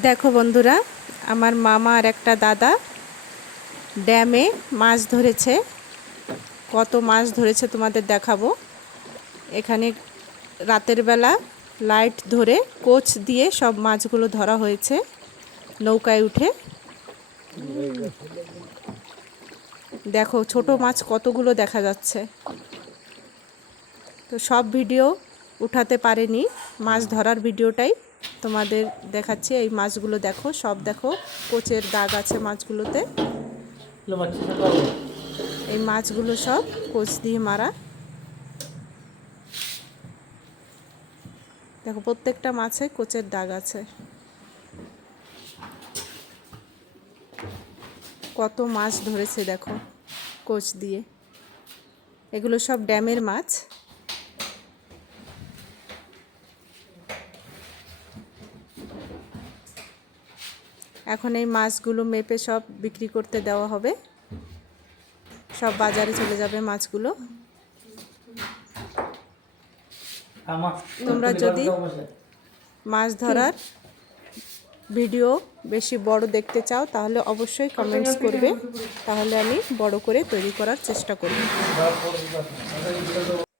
দেখো বন্ধুরা, আমার মামা আর একটা দাদা ড্যামে মাছ ধরেছে। কত মাছ ধরেছে তোমাদের দেখাবো। এখানে রাতের বেলা লাইট ধরে কোচ দিয়ে সব মাছগুলো ধরা হয়েছে নৌকায় উঠে। দেখো, ছোট মাছ কতগুলো দেখা যাচ্ছে। তো সব ভিডিও উঠাতে পারেনি। মাছ ধরার ভিডিওটাই তোমাদের দেখাচ্ছি। এই মাছগুলো দেখো সব দেখো কোচের দাগ আছে মাছগুলোতে। এই মাছগুলো সব কোচ দিয়ে মারা। দেখো প্রত্যেকটা মাছে কোচের দাগ আছে। কত মাছ ধরেছে দেখো কোচ দিয়ে। এগুলো সব ড্যামের মাছ। এখন এই মাছগুলো মেপে সব বিক্রি করতে দেওয়া হবে। সব বাজারে চলে যাবে মাছগুলো। তোমরা যদি মাছ ধরার ভিডিও বেশি বড় দেখতে চাও তাহলে অবশ্যই কমেন্টস করবে। তাহলে আমি বড় করে তৈরি করার চেষ্টা করব।